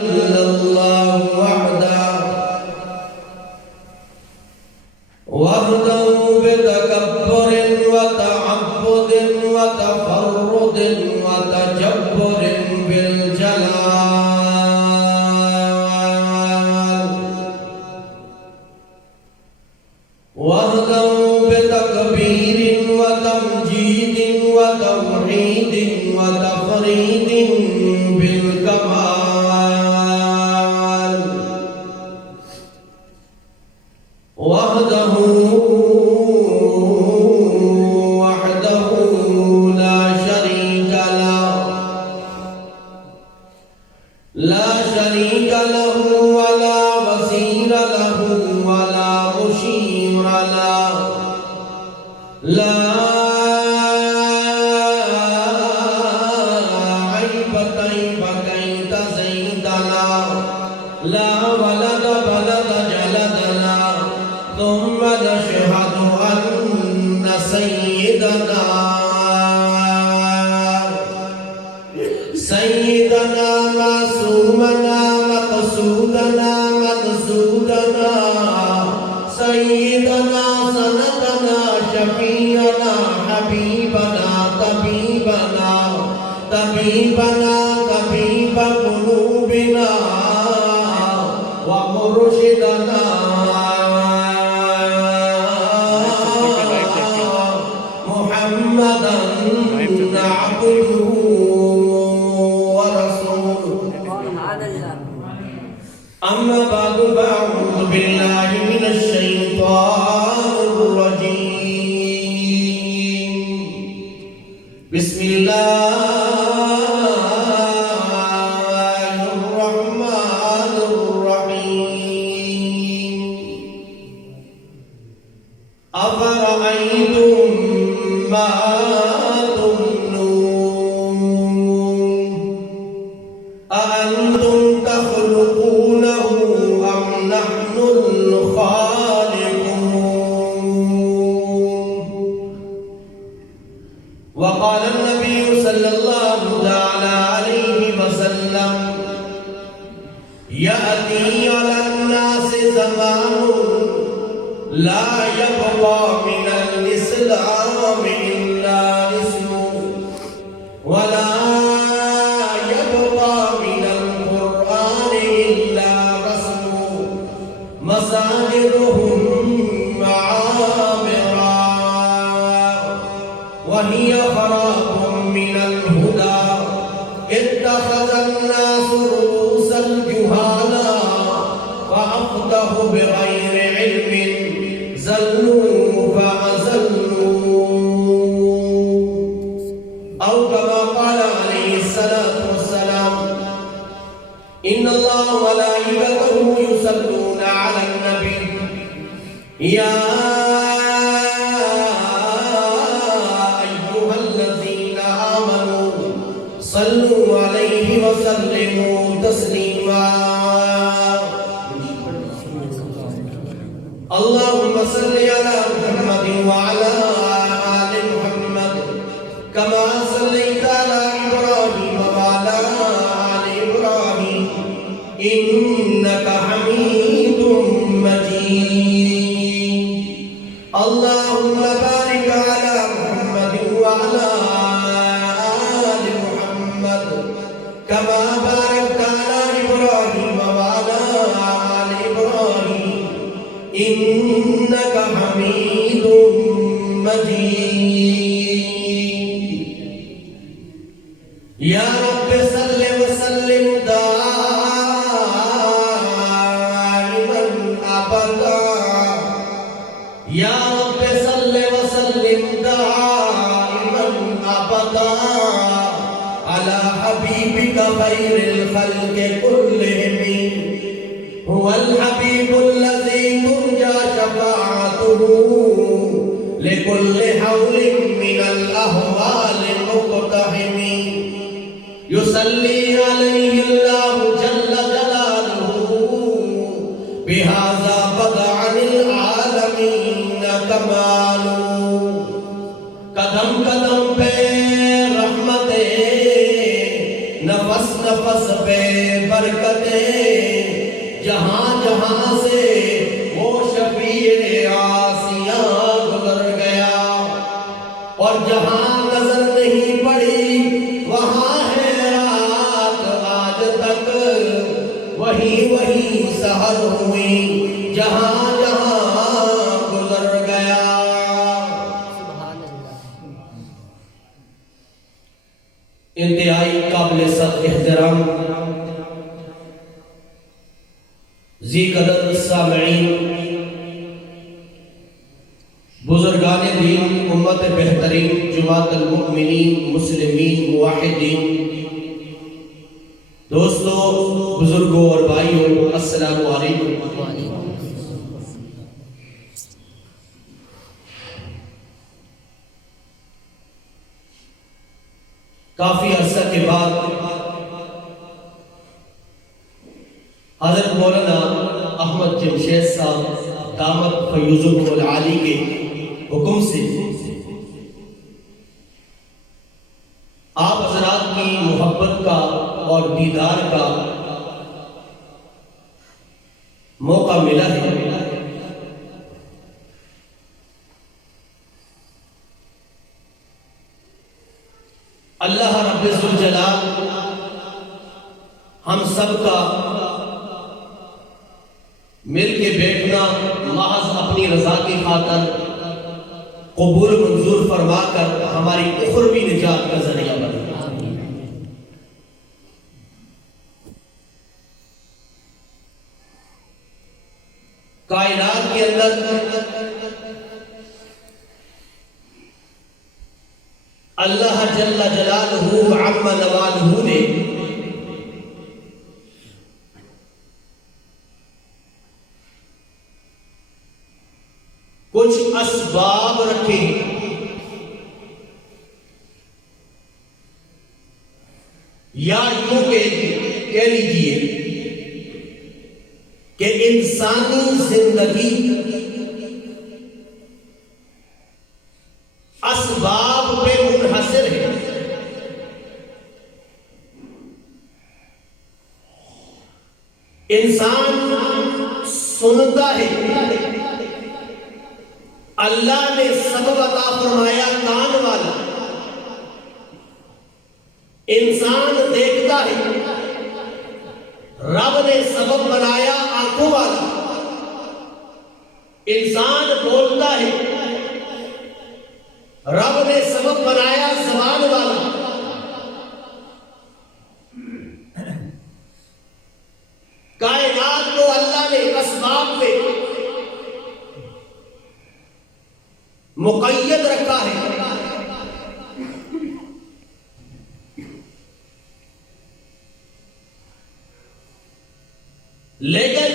إلا الله وحده بتكبر وتعبد وتفرد وتجبر بالجلال، وحده بتكبير وتمجيد وتوحيد وتفريد بالكمال، وحده لا شريك له ولا وزير له ولا مشير له، لا عيب كيف زيدنا، لا ولد بلد جلدنا، ثم نشهد أن سيدنا معصومنا مقصودنا مقصودنا، سيدنا سندنا شفيعنا حبيبنا طبيبنا طبيبنا طبيب قلوبنا ومرشدنا محمدا عبده أما بعد فأعوذ بالله من الشيطان الرجيم، بسم الله الرحمن الرحيم. أفرأيتم ما تمنون أأنتم تخلقونه أم نحن الخالقون؟ وقال النبي صلى الله عليه وسلم: يأتي على الناس زمان لا يبقى من الإسلام إلا اسمه، ولا يبقى من القرآن إلا رسمه، مساجدهم معامرا وهي خراب من الهدى، اتخذ الناس رؤوس الجهالا فأفضه بغير علم زلوا فأزلوا، أو كما قال عليه الصلاة والسلام: إن الله وملائكته يصلون على النبي يا أيها الذين آمنوا صلوا عليه وسلموا تسليما. اللهم صل على محمد وعلى آل محمد كما صليت على إبراهيم وعلى آل إبراهيم إنك حميد مجيد. اللهم بارك على محمد وعلى آل محمد كما باركت على إبراهيم وعلى آل إبراهيم إنك حميد مجيد. يا رب صل وسلم دائما أبدا، يا رب صل وسلم دائما أبدا على حبيبك خير الخلق كلهم، هو الحبيب الذي ترجى شفاعته لكل حول من الأهوال مقتحم، يصلي عليه الله جل جلاله بهذا بدا عن العالمين كماله. قدم قدم پہ رحمتیں، نفس نفس پہ برکتیں، جہاں جہاں سے وہ شفیع آسیاں گزر گیا، اور جہاں نظر نہیں پڑی وہاں ہے رات آج تک، وہی وہی سحر ہوئی جہاں جہاں گزر گیا۔ انتہائی قابل سخت احترام ذی قدر سامعین، بزرگان دین، امت بہترین، جماعت المؤمنین، مسلمین، موحدین، دوستو، بزرگوں اور بھائیوں، السلام علیکم۔ کافی عرصہ کے بعد حضرت مولانا احمد جمشید صاحب دامت فیوزهم العالی کے حکم سے آپ حضرات کی محبت کا اور دیدار کا موقع ملا ہے۔ اللہ رب الجلال ہم سب کا مل کے بیٹھنا محض اپنی رضا کی خاطر قبول منظور فرما کر ہماری اخروی نجات کا ذریعہ بنے۔ کائنات کے اندر اللہ جل جلالہ عم نوالہ نے کچھ اسباب رکھے، یا یوں کہہ لیجئے کہ انسانی زندگی اسباب پہ منحصر ہے۔ انسان سنتا ہے، اللہ نے سبب عطا فرمایا کان والا، انسان دیکھتا ہے، رب نے سبب بنایا آنکھوں والا، انسان بولتا ہے، رب نے سبب بنایا زبان والا، کائنات کو اللہ نے اسباب پہ مقید رکھا ہے۔ لیکن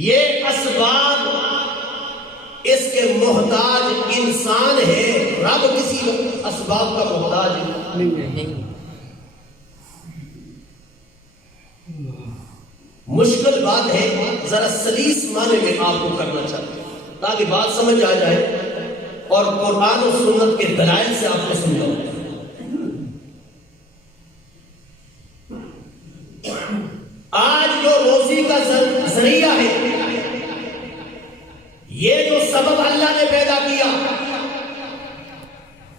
یہ اسباب اس کے محتاج انسان ہے، رب کسی اسباب کا محتاج نہیں۔ مشکل بات ہے، ذرا سلیس معنی میں آپ کو کرنا چاہتے ہیں تاکہ بات سمجھ آ جائے اور قرآن و سنت کے دلائل سے آپ کو سمجھاؤں۔ آج جو روزی کا ذریعہ ہے، یہ جو سبب اللہ نے پیدا کیا،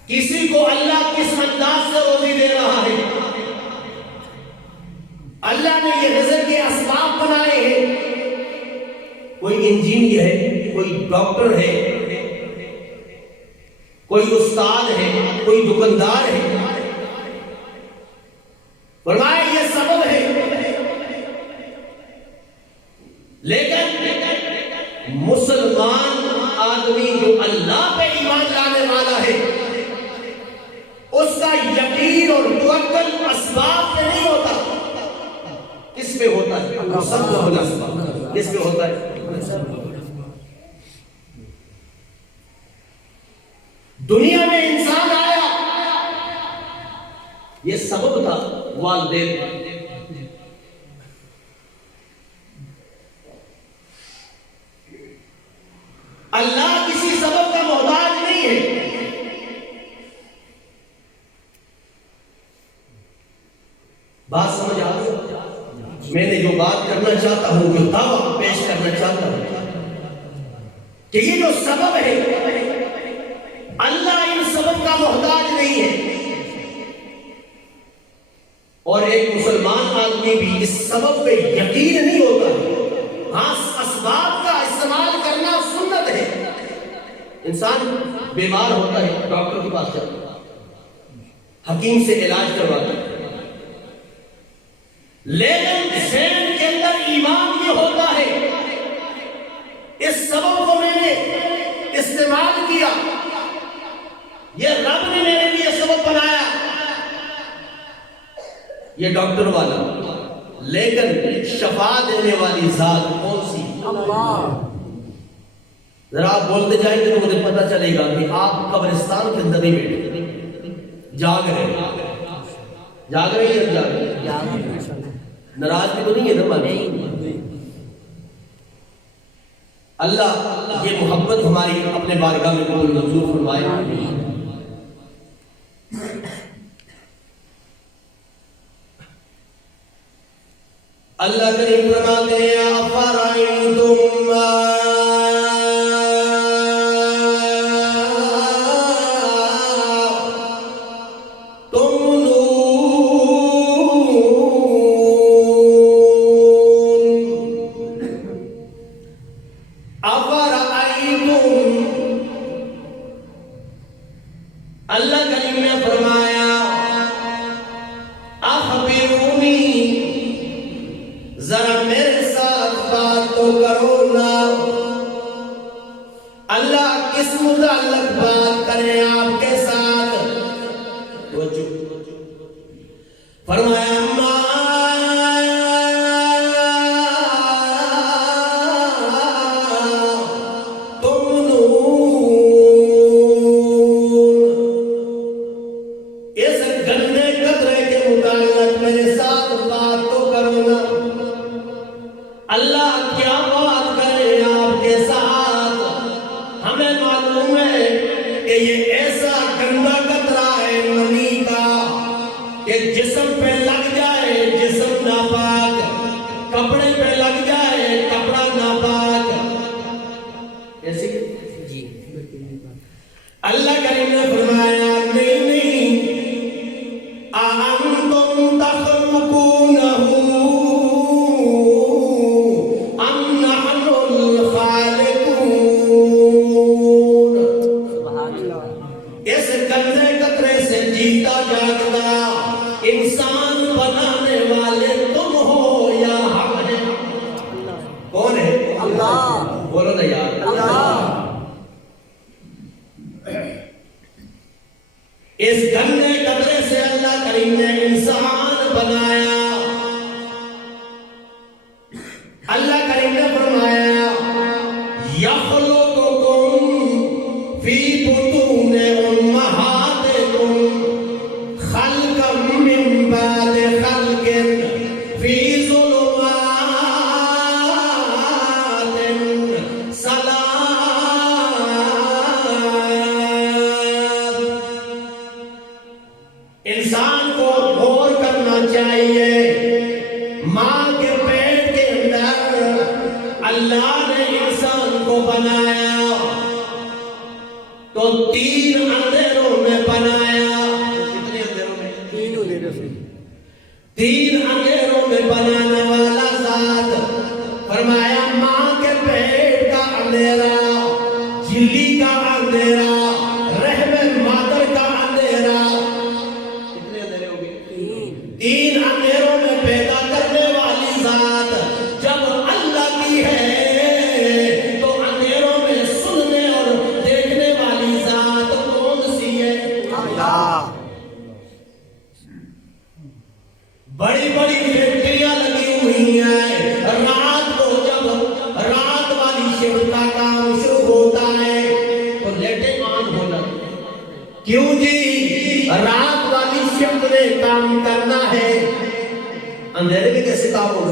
کسی کو اللہ کس انداز سے روزی دے رہا ہے، اللہ نے یہ رزق کے اسباب بنائے ہیں۔ کوئی انجینئر ہے، کوئی ڈاکٹر ہے، کوئی استاد ہے، کوئی دکاندار ہے، فرمایا یہ سبب ہے۔ لیکن مسلمان آدمی جو اللہ پہ ایمان لانے والا ہے، اس کا یقین اور توکل اسباب پہ نہیں ہوتا۔ کس پہ ہوتا ہے؟ کس پہ ہوتا ہے؟ دنیا میں انسان آیا، یہ سبب تھا والدین۔ اللہ کسی سبب کا محتاج نہیں ہے۔ بات سمجھ آ گئی؟ میں نے جو بات کرنا چاہتا ہوں، جو دعویٰ پیش کرنا چاہتا ہوں کہ یہ جو سبب ہے، اللہ ان سبب کا محتاج نہیں ہے، اور ایک مسلمان آدمی بھی اس سبب پہ یقین نہیں ہوتا ہے۔ ہاں، اسباب کا استعمال کرنا سنت ہے۔ انسان بیمار ہوتا ہے، ڈاکٹر کے پاس جاتا ہے، حکیم سے علاج کرواتا ہے، لیکن ذہن کے اندر ایمان یہ ہوتا ہے اس سبب کو میں نے استعمال کیا، یہ رب نے میرے لیے سبب بنایا، یہ ڈاکٹر والا، لیکن شفا دینے والی ذات کون سی؟ اللہ۔ ذرا آپ بولتے جائیں گے تو مجھے پتا چلے گا کہ آپ قبرستان کے اندر نہیں بیٹھے، جاگ رہے ہیں، جاگ رہے ہیں، جاگ رہے ہیں، ناراض بھی تو نہیں ہے نا مالی؟ اللہ یہ محبت ہماری اپنے بارگاہ میں قبول منظور فرمائے۔ اللہ کریم فرماتے ہیں افرأیتم اللہ کریم نے فرمایا اخبرونی، ذرا میرے ساتھ بات تو کرو نا۔ اللہ کس متعلق بات کریں آپ کے ساتھ؟ فرمایا جسم پہ لگ جائے جسم ناپاک، کپڑے پہ لگ جائے کپڑا ناپاک، ایسے جی اللہ کریم نے فرمایا نہیں نہیں، اَأَنْتُمْ تَخْلُقُونَهُ أَمْ نَحْنُ الْخَالِقُونَ۔ اس گندے قطرے سے جیتا جاگتا انسان بنانے والے تم ہو یا ہم ہیں؟ کون ہے؟ اللہ۔ بولو نا یار، اللہ۔ اس گندے قطرے سے اللہ کریم نے انسان بنایا۔ اللہ کریم نے فرمایا یخلقکم فی بطون امہاتکم خلقا من بعد خلق فی ظلمات ثلاث۔ انسان کو غور کرنا چاہیے، ماں کے پیٹ کے اندر اللہ نے انسان کو بنایا تو 3 اندھیروں میں بنایا۔ کتنے اندھیروں میں؟ 3 اندھیروں سے۔ 3 اندھیروں میں بنانے والا ذات فرمایا ماں کے پیٹ کا اندھیرا، جھلی کا اندھیرا، رحم مادر کا اندھیرا۔ کتنے اندھیرے ہو گئے؟ 3 اندھیروں میں پیدا کرنے والی ذات جب اللہ کی ہے تو اندھیروں میں سننے اور دیکھنے والی ذات کون سی ہے؟ اللہ۔ بڑی بڑی فیکٹریاں لگی ہوئی ہیں، رات کو جب رات والی شفٹ کا کام شروع ہوتا ہے تو لیٹیں آن ہو جاتی ہیں۔ کیوں جی؟ رات والی شفٹ میں کام کرنا ہے، اندھیرے میں کیسے کام ہوگا؟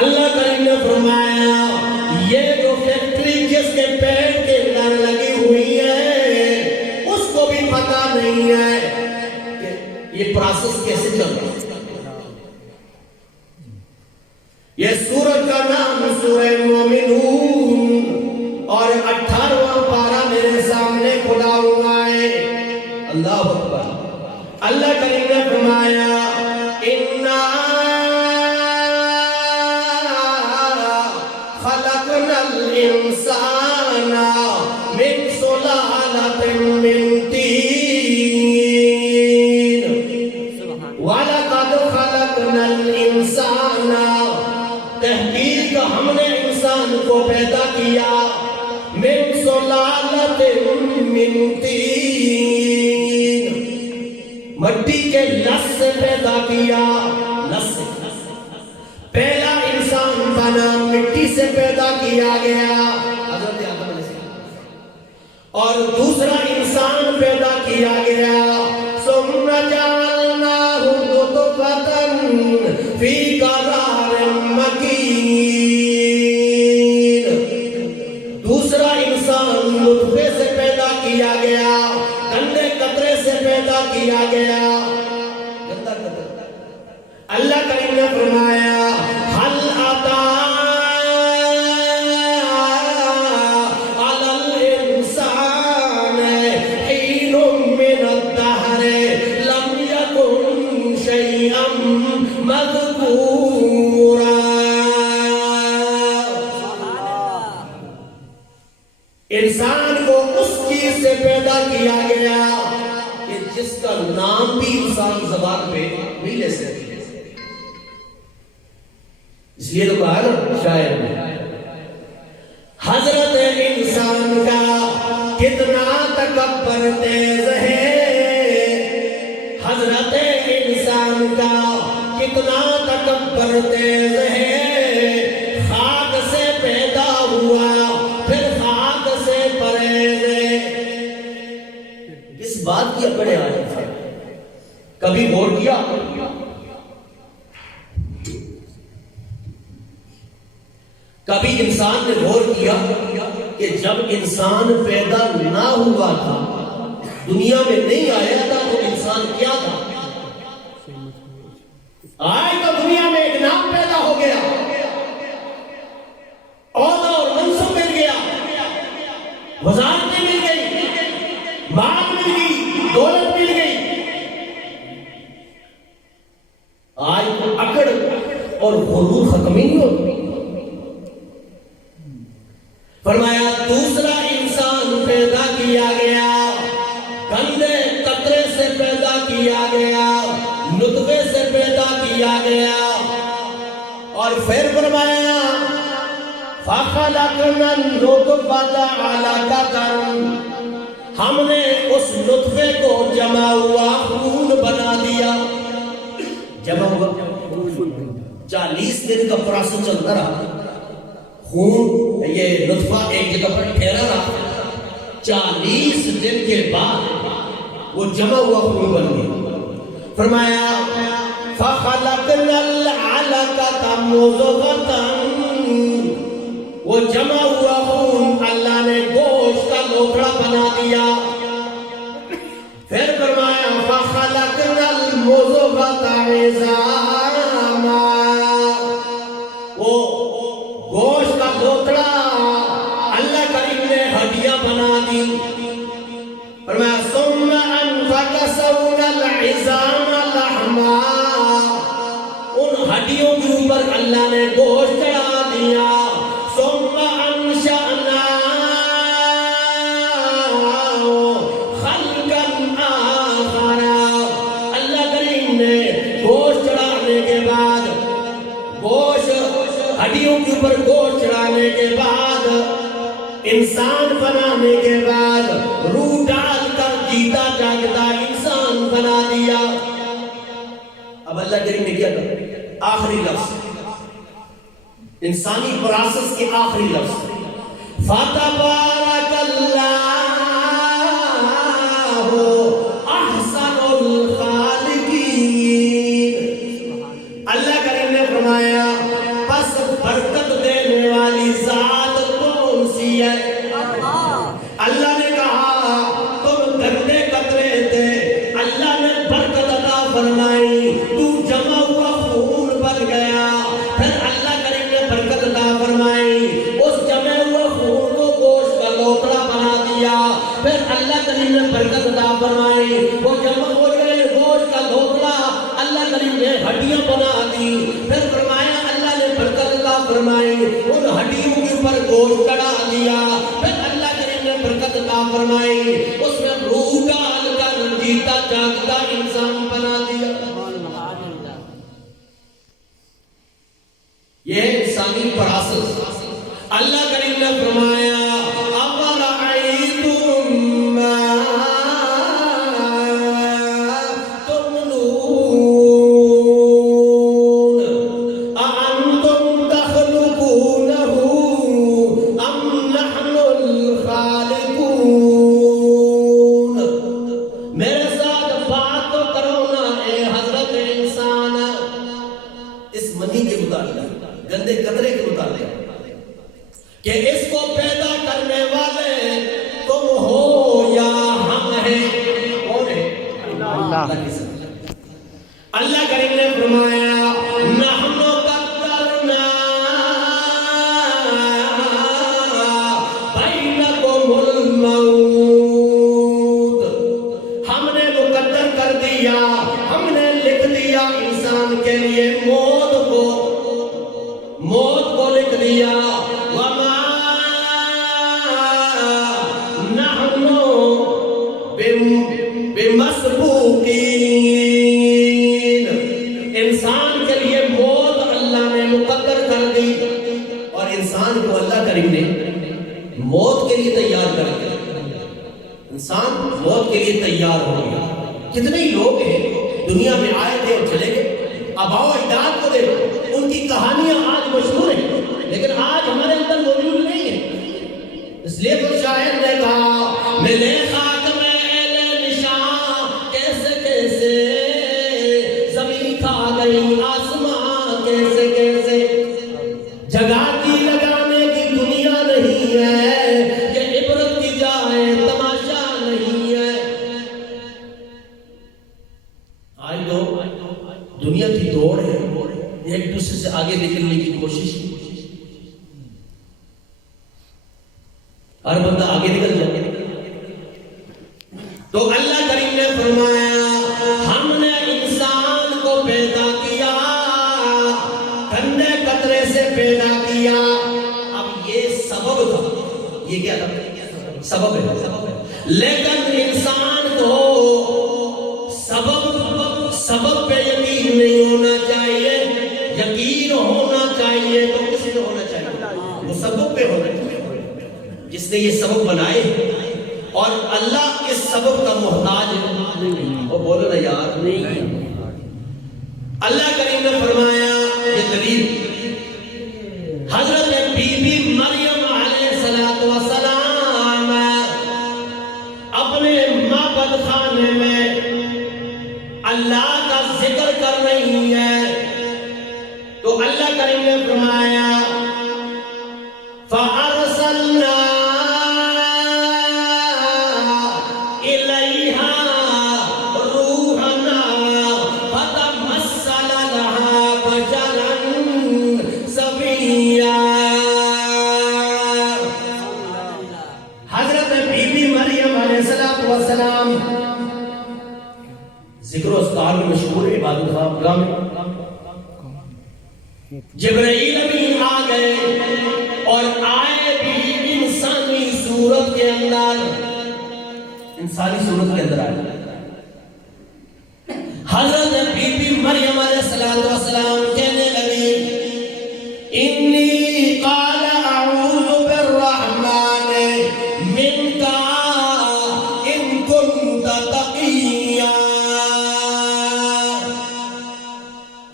اللہ کریم نے فرمایا یہ جو فیکٹری جس کے پیٹ کے اندر لگی ہوئی ہے اس کو بھی پتا نہیں ہے کہ یہ پروسیس کیسے چل رہا ہے۔ یہ سورت کا نام سورہ مومنون اور 18واں پارہ میرے سامنے کھلا ہوا ہے. اللہ اکبر. اللہ کریم نے فرمایا اِنَّا خَلَقْنَا الْإِنسَانَ مِنْ سُلَالَةٍ مِّن طِينٍ وَلَقَدْ خَلَقْنَا الْإِنسَانَ تحقیق ہم نے انسان کو پیدا کیا مِنْ سُلَالَةٍ مِّن طِينٍ مٹی کے لس سے پیدا کیا. لس سے پہلا انسان بنا مٹی سے پیدا کیا گیا حضرت آدم علیہ السلام اور دوسرا انسان پیدا کیا گیا ثم جعلناه نطفة في قرار مكين. دوسرا انسان نطفے سے پیدا کیا گیا گندے قطرے سے پیدا کیا گیا. اللہ کریم نے فرمایا حل اتا علی الانسان حین من الدہر لم یکن شیئا مذکورا. انسان کو اس چیز سے پیدا کیا گیا کہ جس کا نام بھی انسان زبان پہ نہیں لے سکتے. اس لیے تو کہا نا شاعر نے حضرت انسان کا کتنا تکبر تیز ہے. حضرت انسان کا کتنا تکبر تیز ہے. خاک سے پیدا ہوا پھر خاک سے پرہیز ہے. اس بات کی اکڑے آ جاتا ہے. کبھی غور کیا کبھی انسان نے غور کیا کہ جب انسان پیدا نہ ہوا تھا دنیا میں نہیں آیا تھا تو انسان کیا تھا؟ آئے تو دنیا میں ایک نام پیدا ہو گیا عہدہ اور منصب مل گیا وزارتیں مل گئی مال مل گئی دولت مل گئی. آج تو اکڑ اور غرور ختم ہی نہیں ہوتی. فرمایا دوسرا انسان پیدا کیا گیا گندے قطرے سے پیدا کیا گیا نطفے سے پیدا کیا گیا اور پھر فرمایا فَخَلَقْنَا النُّطْفَةَ عَلَقَةً ہم نے اس نطفے کو جمع ہوا خون بنا دیا. جمع ہوا 40 دن کا پروسیس چلتا رہا. خون یہ نطفہ ایک جگہ پر ٹھہرا رہا 40 دن کے بعد وہ جمع ہوا خون بن گیا. فرمایا فَخَلَقْنَا الْعَلَقَةَ مُضْغَةً وہ جمع ہوا خون اللہ نے گوشت کا لوتھڑا بنا دیا. پھر فرمایا فَخَلَقْنَا الْمُضْغَةَ عِظَامًا وہ گوشت کا لوتھڑا اللہ کریم نے ہڈیاں بنا دی. فرمایا ثُمَّ أَنفَخْنَا الْعِظَامَ لَحْمًا ان ہڈیوں کے اوپر اللہ نے گوشت چڑھا دیا. ثُمَّ أَنشَأْنَاهُ خَلْقًا آخَرَ اللہ کریم نے گوشت چڑھانے کے بعد ہڈیوں کے اوپر گوشت چڑھانے کے بعد انسان بنانے کے بعد روح ڈال کر جیتا جاگتا انسان بنا دیا. اب اللہ کریم نے کیا کہا آخری لفظ انسانی پروسیس کے آخری لفظ فَتَبَارَكَ اللَّهُ أَحْسَنُ الْخَالِقِينَ. اللہ کریم نے فرمایا پس برکت دینے والی ذات کون سی ہے؟ اللہ نے کہا تم گندے قطرے تھے اللہ نے برکت عطا فرمائی تو جمع ہوا خون بن گیا. پھر اللہ برکت عطا فرمائی. وہ گوشت کا دھوکلا اللہ کریم نے ہڈیاں بنا دی. پھر فرمایا اللہ نے برکت عطا فرمائی, ان ہڈیوں کے اوپر گوشت چڑھا دیا. پھر اللہ کریم نے برکت عطا فرمائی, اس میں روح ڈال کر جیتا جاگتا انسان بنا دیا. یہ ہے انسانی پراسس. اللہ کریم نے فرمایا گندے قطرے کے متعلق کہ اس کو پیدا کرنے والے تم ہو یا ہم ہیں. کون ہے؟ اللہ. اللہ کریم نے فرمایا نحن قدرنا بینکم الموت, ہم نے مقدر کر دیا, ہم نے لکھ دیا انسان کے لیے موت کو لکھ دیا. وما نحن بمسبوقین, انسان کے لیے موت اللہ نے مقدر کر دی اور انسان کو اللہ کریم نے موت کے لیے تیار کر دیا. انسان موت کے لیے تیار ہو گیا. کتنے لوگ ہیں دنیا میں آئے تھے اور چلے گئے, آباؤ اجداد کو دیکھو, ان کی کہانیاں آج مشہور ہیں لیکن آج ہمارے اندر موجود نہیں ہے. اس لیے تو شاعر نے کہا ملے خاک میں اہل نشان, کیسے کیسے زمین کھا گئی آسمان, کیسے کیسے جگہ کی لگانے کی دنیا نہیں ہے, یہ عبرت کی جائے تماشا نہیں ہے. آج تو دنیا کی دوڑ ہے, ایک دوسرے سے آگے نکلنے کی کوشش, ہر بندہ آگے نکل جائے. تو اللہ کریم نے فرمایا ہم نے انسان کو پیدا کیا, گندے قطرے سے پیدا کیا. اب یہ سبب تھا, یہ کیا تھا؟ سبب ہے. لیکن انسان کو سبب پہ یقین نہیں ہونا چاہیے, یقین ہونا چاہیے تو کس نے ہونا چاہیے؟ وہ سبب پہ ہونا چاہیے جس نے یہ سبب بنائے, اور اللہ اس سبب کا محتاج ہے. وہ بولو نا یار نہیں. اللہ کریم نے فرمایا یہ دلیل حضرت بی بی مریم علیہ السلام اپنے معبد خانے میں اللہ کا ذکر کر رہی ہے, تو اللہ کریم نے فرمایا فَأَرْسَلْنَا إِلَيْهَا رُوحَنَا فَتَمَثَّلَ لَهَا بَشَرًا سَوِيًّا. حضرت بی بی مریم علیہ السلام ذکر و اذکار میں مشہور عبادت خانہ میں جبرائیل امین آ گئے اور آئے بھی انسانی صورت کے اندر, انسانی صورت کے اندر آئے. حضرت بی بی مریم علیہ السلام کہنے لگی انی قال اعوذ بالرحمن منک ان کنت تقیا.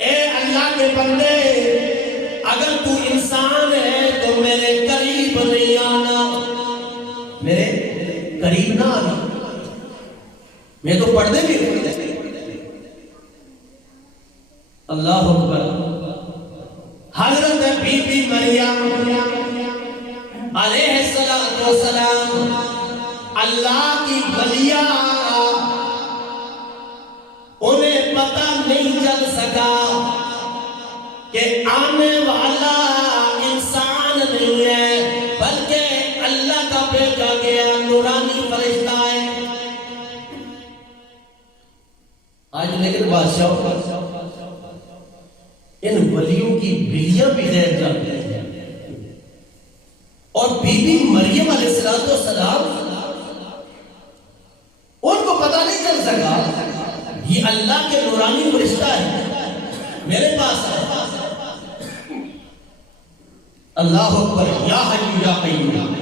اے اللہ کے بندے, اگر تو انسان ہے تو میرے قریب نہیں آنا, میرے قریب نہ آنا, میں تو پردے میں ہوں. اللہ اکبر. حضرت بی بی مریم علیہ السلام اللہ کی ولیہ, انہیں پتہ نہیں چل سکا کہ آنے والا انسان نہیں ہے بلکہ اللہ کا بھیجا گیا نورانی فرشتہ ہے. لیکن بادشاہ ان ولیوں کی بلیاں بھی غیر جانتے ہیں، اور بی بی مریم علیہ السلام ان کو پتہ نہیں چل سکا یہ اللہ کے نورانی فرشتہ ہے میرے پاس ہے۔ اللہ اکبر، یا حی یا قیوم۔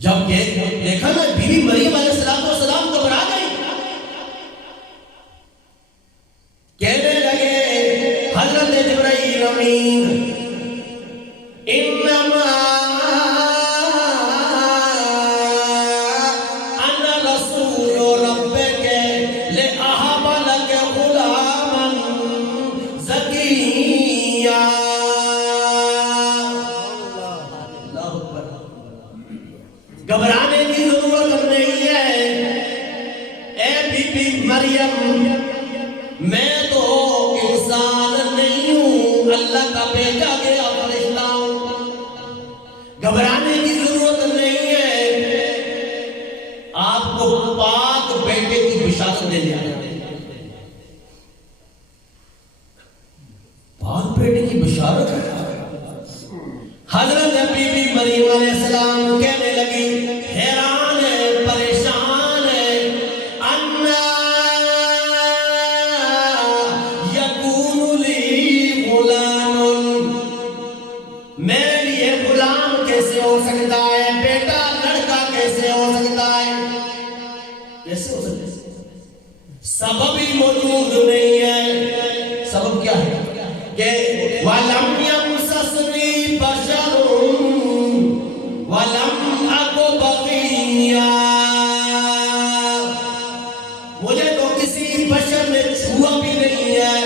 جب دیکھا نا بی بی مریم علیہ السلام گھبرا گئی، کہنے لگے حضرت جبرائیل امین انما انا رسول ربک لأہب لک غلاما زکیا۔ گھبرانے کی ضرورت نہیں ہے اے بی بی مریم، میں تو انسان نہیں ہوں، اللہ کا بھیجا گیا فرشتہ ہوں۔ گھبرانے کی ضرورت نہیں ہے، آپ کو پاک بیٹے کی بشارت دے دیا۔ پاک بیٹے کی بشارت ہے۔ حضرت بی بی مریم علیہ السلام کہنے لگی، حیران ہے، پریشان ہے، انا یکون لی غلام، میرے لیے غلام کیسے ہو سکتا ہے، بیٹا لڑکا کیسے ہو سکتا ہے، کیسے ہو سکتا ہے؟ سبب ہی موجود نہیں ہے۔ سبب کیا ہے کہ وَلَمْ يَمْسَسْنِي بَشَرٌ وَلَمْ أَكُ بَغِيًّا، مجھے تو کسی بشر نے چھوا بھی نہیں ہے،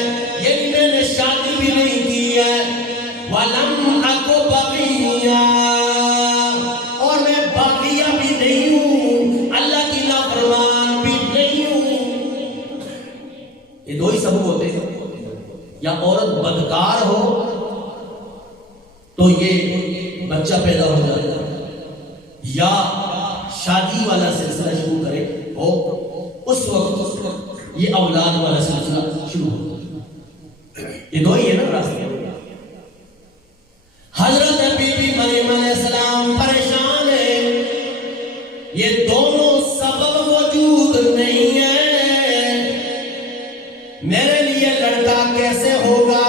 یعنی میں نے شادی بھی نہیں کی ہے، وَلَمْ أَكُ بَغِيًّا، اور میں باغیہ بھی نہیں ہوں، اللہ کی نافرمان بھی نہیں ہوں۔ یہ دو ہی سبب ہوتے ہیں، یا عورت بدکار ہو تو یہ بچہ پیدا ہو جائے گا، یا شادی والا سلسلہ شروع کرے ہو، اس وقت یہ اولاد والا سلسلہ شروع ہو۔ یہ دو ہی ہے نا راستے۔ حضرت بی بی مریم علیہ السلام پریشان ہے، یہ دونوں سبب موجود نہیں ہے، میرے لیے لڑکا کیسے ہوگا؟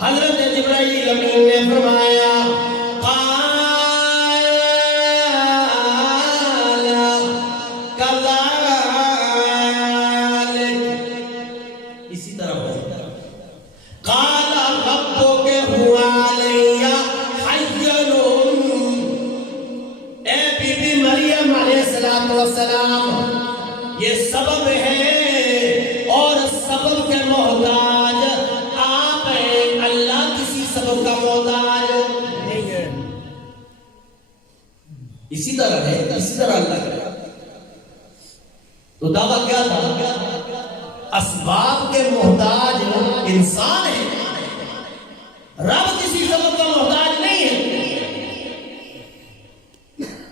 حضرت جبرائیل امین نے فرمایا، قال کذالک، اسی طرح ہوگا، قال ربک هو علی حین، اے بی بی مریم علیہ السلام، یہ سبب ہے اور سبب کے محتاج آپ ہیں، اللہ کسی سبب کا محتاج نہیں ہے۔ اسی طرح ہے، اسی طرح اللہ کرے۔ تو دعویٰ کیا تھا؟ اسباب کے محتاج انسان ہے، رب کسی سبب کا محتاج نہیں ہے۔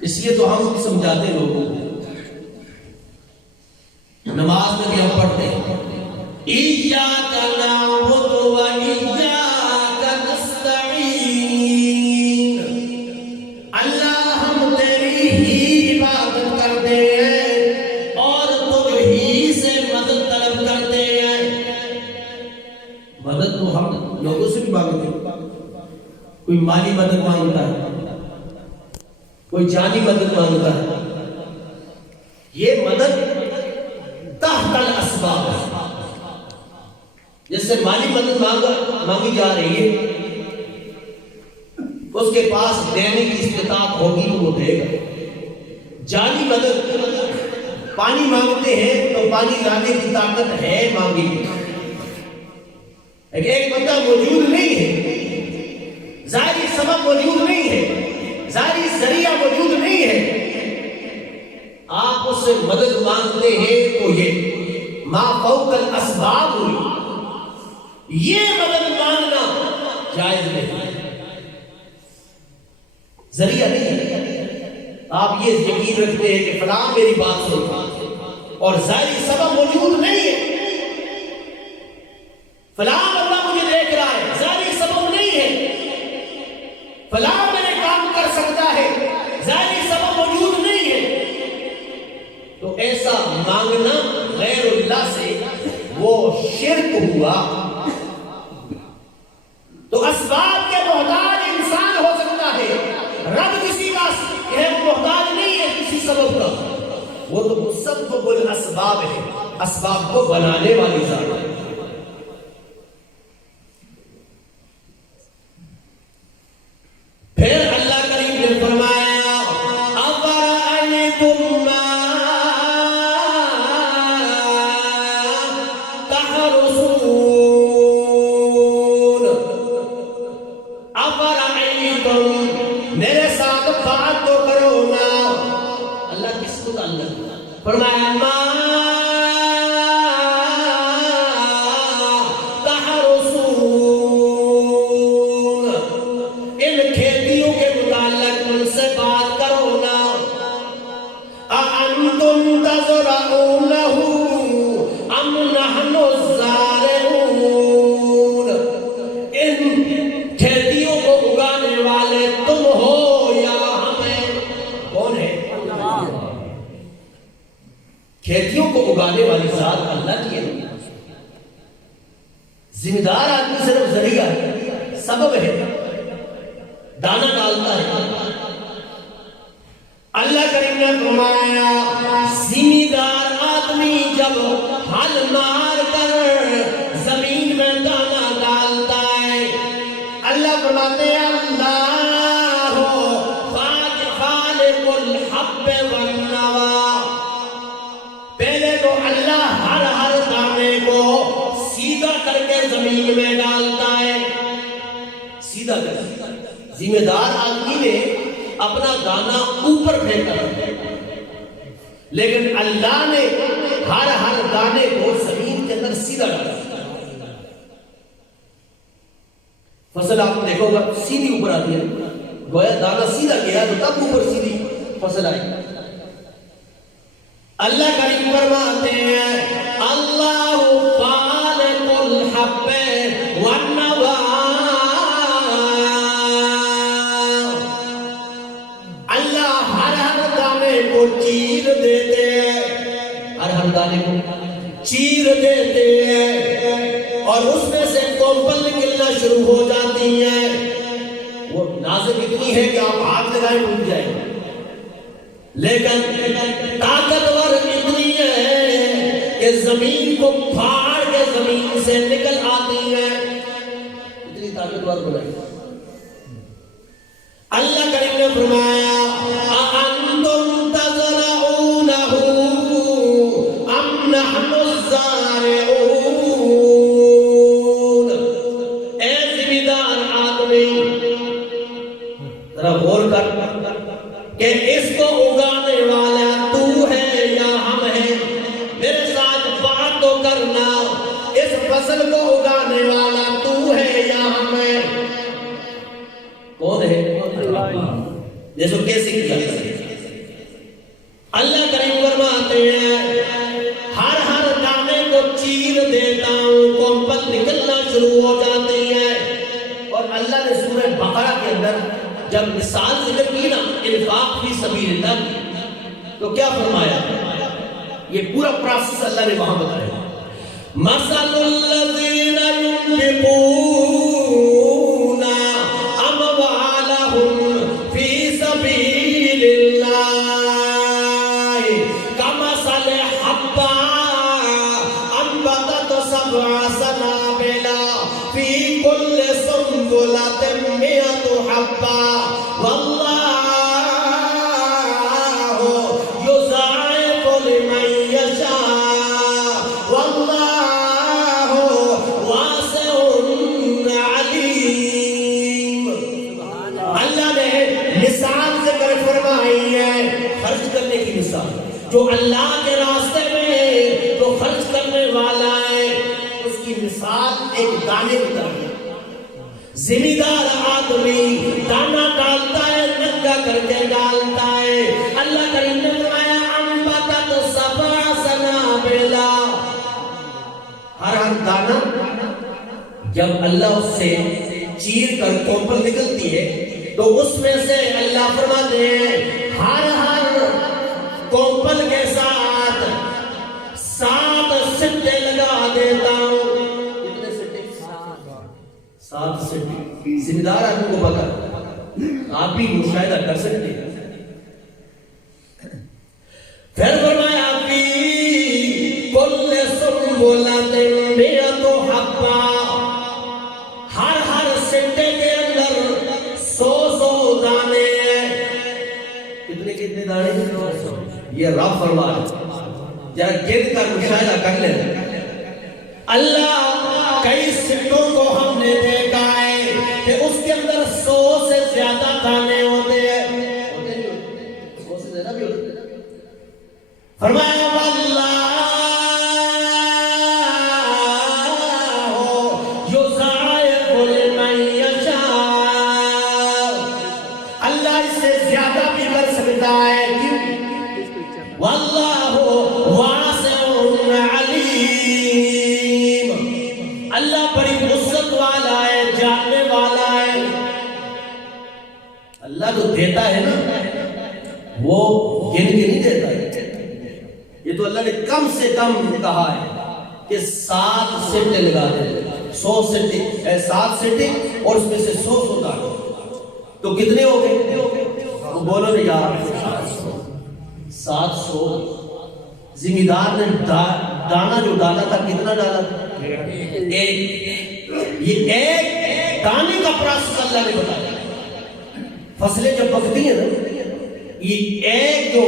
اس لیے تو ہم سمجھاتے لوگوں کو، نماز میں بھی ہم پڑھتے ہیں ایاک نعبد و ایاک نستعین، اللہ ہم تیری ہی عبادت کرتے ہیں اور تجھ ہی سے مدد طلب کرتے ہیں۔ مدد تو ہم لوگوں سے بھی مانگتے ہیں، کوئی مالی مدد مانگتا ہے، کوئی جانی مدد مانگتا ہے، یہ مدد تحت الاسباب ہے۔ جس سے مالی مدد مانگی جا رہی ہے، اس کے پاس دینے کی استطاعت ہوگی تو وہ دے گا۔ جانی مدد، پانی مانگتے ہیں تو پانی لانے کی طاقت ہے، مانگی ایک بندہ موجود نہیں ہے، ظاہری سبب موجود نہیں ہے، ظاہری ذریعہ موجود نہیں ہے، آپ اس سے مدد مانگتے ہیں تو یہ ما فوق الاسباب ہوئی، یہ مدد مانگنا جائز نہیں، ذریعہ نہیں ہے۔ آپ یہ یقین رکھتے ہیں کہ فلاں میری بات سنتا، اور ظاہری سبب موجود نہیں ہے. فلاں اللہ مجھے دیکھ رہا ہے، ظاہری سبب نہیں ہے. فلاں میرے کام کر سکتا ہے، ظاہری سبب موجود نہیں ہے. تو ایسا مانگنا غیر اللہ سے وہ شرک ہوا. تو اسباب کے محتاج انسان ہو سکتا ہے، رب کسی کا محتاج نہیں ہے کسی سبب کا. وہ تو مسبب الاسباب ہے، اسباب کو بنانے والی ذات ہے. پھر اللہ کریم نے فرمایا افرأیتم ما تحرثون، افرأیتم میرے ساتھ بات تو کرو نا. اللہ کس کو تعلق فرمایا ما کھیتیوں کو اگانے والی ذات اللہ کی ہے. ذمہ دار آدمی صرف ذریعہ ہے، سبب ہے، دانا ڈالتا ہے. اللہ کریم نے فرمایا ذمہ دار آدمی جب ہل مار کر زمین میں دانا ڈالتا ہے، اللہ فرماتے ہیں اللہ خالق الحب والنوى. پہلے تو اللہ ہر دانے کو سیدھا کر کے زمین میں ڈالتا ہے، سیدھا کر. ذمہ دار آدمی نے اپنا دانا اوپر پھینکا، لیکن اللہ نے ہر دانے کو زمین کے اندر سیدھا ڈالا. فصل آپ دیکھو گا سیدھی اوپر آتی ہے، گویا دانا سیدھا گیا تو تب اوپر سیدھی فصل آئی. اللہ کریم فرماتے ہیں اللہ خالق الحب والنوى. اللہ ہر دانے کو چیر دیتے ہیں، ہر دانے کو چیر دیتے ہیں اور اس میں سے کومپل نکلنا شروع ہو جاتی ہیں. وہ نازک اتنی ہے کہ آپ ہاتھ لگائیں ٹوٹ جائیں، لیکن طاقتور اتنی ہے کہ زمین کو پھاڑ کے زمین سے نکل آتی ہے. اتنی طاقتور بنائی. اللہ کریم نے فرمایا اَأَنْتُمْ تَزْرَعُونَهُ أَمْ نَحْنُ الزَّارِعُونَ. اے ذمہ دار آدمی ذرا غور کر کہ اس کو اگانے والا تو ہے یا ہم ہیں. میرے ساتھ بات تو کرنا، اس فصل کو اگانے والا تو ہے یا ہم ہیں. کون ہے؟ جیسے کیسے کیا؟ اللہ کریم فرماتے ہیں ہر دانے کو چیر دیتا ہوں، کومپل نکلنا شروع ہو جاتی ہے. اور اللہ نے سورہ بقرہ کے اندر جب مثال ذکر کی نا انفاق فی سبیل اللہ، تو کیا فرمایا؟ یہ پورا پروسیس اللہ نے وہاں بتایا. مثل الذین ينفقون اموالهم فی سبیل اللہ کمثل حبۃ انبتت سبع سنابل فی کل سنبلۃ مئۃ حبۃ جو اللہ کے راستے میں جو خرچ کرنے والا ہے اس کی مثال ایک دانے کی طرح ہے. ذمہ دار آدمی دانا ڈالتا ہے، ننگا کر کے ڈالتا ہے. اللہ کریم نے فرمایا انبتت سبع سنابل جب اللہ اس سے چیر کر کوپل نکلتی ہے تو اس میں سے اللہ فرماتے ہیں ہر کوپل کے ساتھ 7 سٹے لگا دیتا ہوں. کتنے سٹے؟ 7 سٹے. ذمہ دار آدمی کو پتا ہے، آپ بھی مشاہدہ کر سکتے ہیں. پھر فرمایا فی کل سنبلۃ مئۃ حبہ، ہر سٹے کے اندر 100 دانے ہیں. کتنے دانے؟ یہ رب فرما ہے، ذرا گر کر مشاہدہ کر لیں. اللہ کئی سٹوں کو ہم نے دیکھا ہے کہ اس کے اندر 100 سے زیادہ دانے ہوتے ہیں. 100 سے زیادہ بھی ہوتے ہیں. فرمایا واللہ یضاعف لمن یشاء، اللہ اس سے زیادہ بھی کر سکتا ہے. واللہ واسع علیم، اللہ بڑی وسعت والا ہے، جاننے والا ہے. اللہ جو دیتا ہے نا وہ گن کے نہیں دیتا ہے. یہ تو اللہ نے کم سے کم کہا ہے کہ 7 سٹے لگا دے. 100 سٹے، 7 سٹے اور اس میں سے 100 دانے. تو کتنے ہو گئے؟ بولو نا یار، 700. ذمہ دار نے دانا جو ڈالا تھا کتنا ڈالا تھا؟ ایک. یہ ایک دانے کا پروسیس اللہ نے بتایا. فصلیں جب پکتی ہیں نا، یہ ایک جو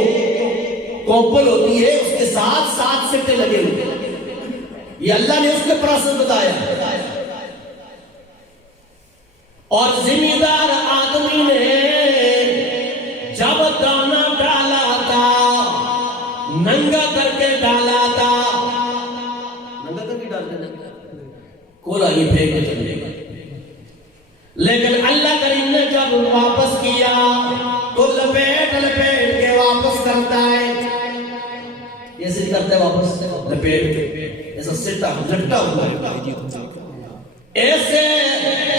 کوپل ہوتی ہے اس کے ساتھ 7 سٹے لگے ہوتے ہیں. یہ اللہ نے اس کے پروسیس بتایا. اور ذمہ دار آدمی نے جب دانا ڈالا تھا ننگا کر کے ڈالا تھا. ننگا کر کے ڈالتے ہیں، کولا یہ پھینک کے چلے گا. لیکن اللہ کریم نے جب واپس کیا تو لپیٹ کے واپس کرتا ہے. ایسے کرتا ہے واپس لپیٹ کے، ایسا سٹا لٹا ہوا ہے. ایسے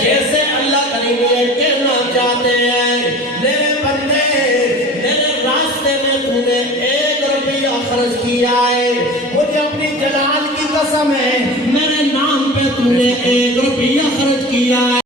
جیسے اللہ کریم یہ کہنا چاہتے ہیں میرے بندے، میرے راستے میں تم نے 1 روپیہ خرچ کیا ہے، مجھے اپنی جلال کی قسم ہے میرے نام پہ تم نے 1 روپیہ